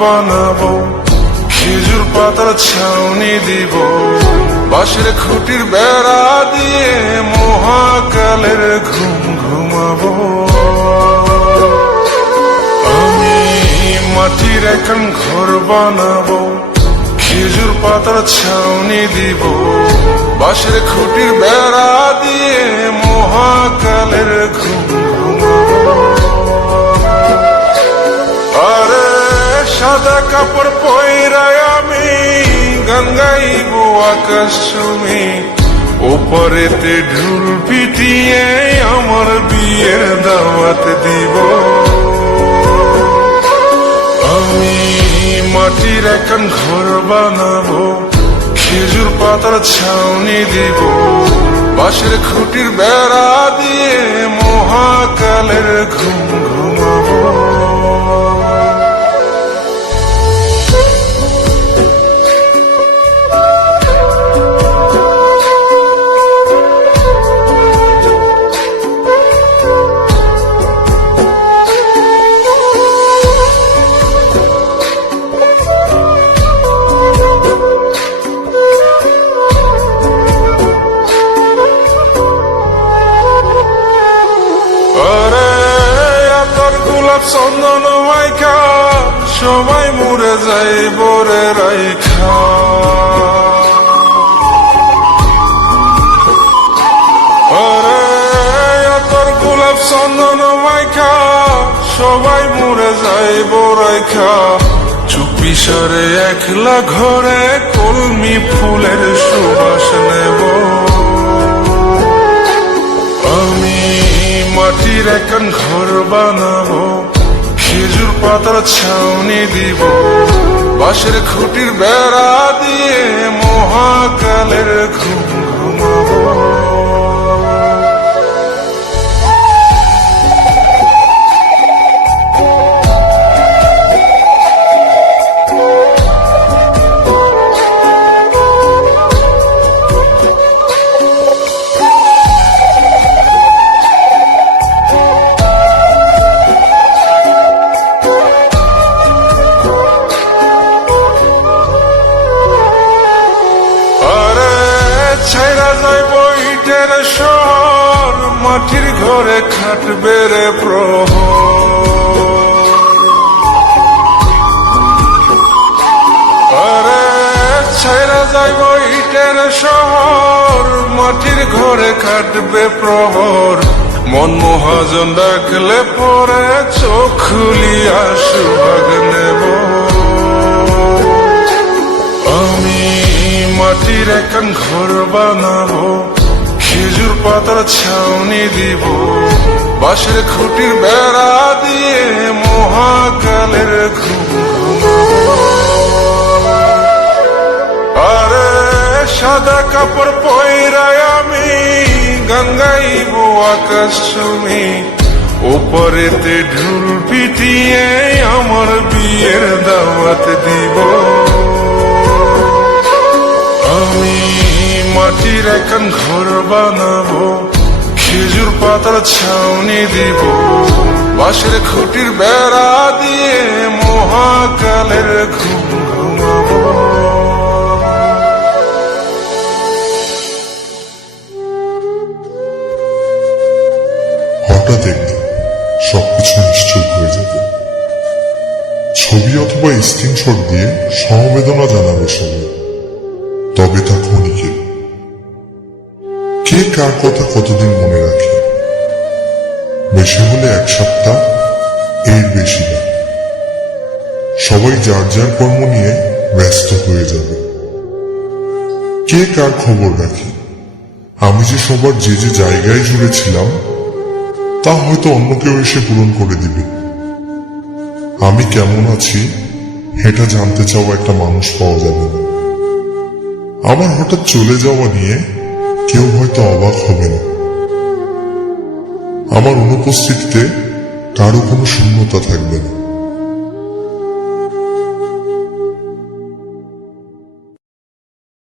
বানাবো, খেজুর পাতার ছাউনি দিব, বাঁশের খুঁটির বেড়া দিয়ে মহাকালের ঘুম ঘুমাবো। আমি মাটির এখন ঘর বানাবো, খেজুর পাতার ছাউনি দিব, বাঁশের খুঁটির বেড়া দিয়ে মহাকালের ঘুম ঘুমাবো। আরে সাদা কাপড় পয়রায় আমি গান গাইব আকাশ চুমি, ওপরেতে ঢুল পিটিয়ে আমার বিয়ের দাওয়াত দিব। আমি মাটির এখন ঘর বানাবো, খেজুর পাতার ছাউনি দিব, বাঁশের খুঁটির বেড়া দিয়ে মহাকালের ঘুম ঘুমাবো। চন্দন মাইখা সবাই মরে যাই বরে রাইখা, আরে তোর গোলাপ চন্দন মাইখা সবাই মরে যাই বরাইখা, চুপি সরে একলা ঘরে কলমি ফুলের সুবাস নেব। আমি মাটির এখন ঘর বানাবো, খেজুর পাতার ছাউনি দিব, বাঁশের খুঁটির বেড়া দিয়ে মহাকালের ঘুম ঘুমাবো। শহর মাটির ঘরে খাটবে রে প্রহর, আরে ছাইরা যাইব ইটের শহর মাটির ঘরে খাটবে প্রহর, মন মহাজন ডাকলে পরে চোখ খুলিয়া সুভাগ নেব। আমি মাটির এখন ঘর বানাবো, খেজুর পাতার ছাউনি দিব, বাঁশের খুঁটির বেড়া দিয়ে মহাকালের ঘুম ঘুমাবো। আরে সাদা কাপড় পয়রায় আমি গান গাইব আকাশ চুমি, ওপরেতে ঢুল পিটিয়ে আমার বিয়ের দাওয়াত দিব। আমি মাটির এখন ঘর বানাবো, খেজুর পাতার ছাউনি দিব, বাঁশের খুঁটির বেড়া দিয়ে মহাকালের ঘুম ঘুমাবো। হঠাৎ একদিন সবকিছু নিশ্চয় হয়ে যাবে। ছবি অথবা স্ক্রিনশট দিয়ে সমবেদনা জানাবে সবাই, তবে তা ক্ষণিকের। কে কার কথা কতদিন মনে রাখে, বেশি হলে এক সপ্তাহ, এর বেশি না। সবাই যার যার কর্ম নিয়ে ব্যস্ত হয়ে যাবে। কে কার খবর রাখে, আমি যে সবার যে যে জায়গায় জুড়েছিলাম তা হয়তো অন্য কেউ এসে পূরণ করে দিবে। আমি কেমন আছি এটা জানতে চাওয়া একটা মানুষ পাওয়া যাবে না। আমার হঠাৎ চলে যাওয়া নিয়ে কেউ হয়তো অবাক হবে না। আমার অনুপস্থিতিতে কারো কোনো শূন্যতা থাকবে না।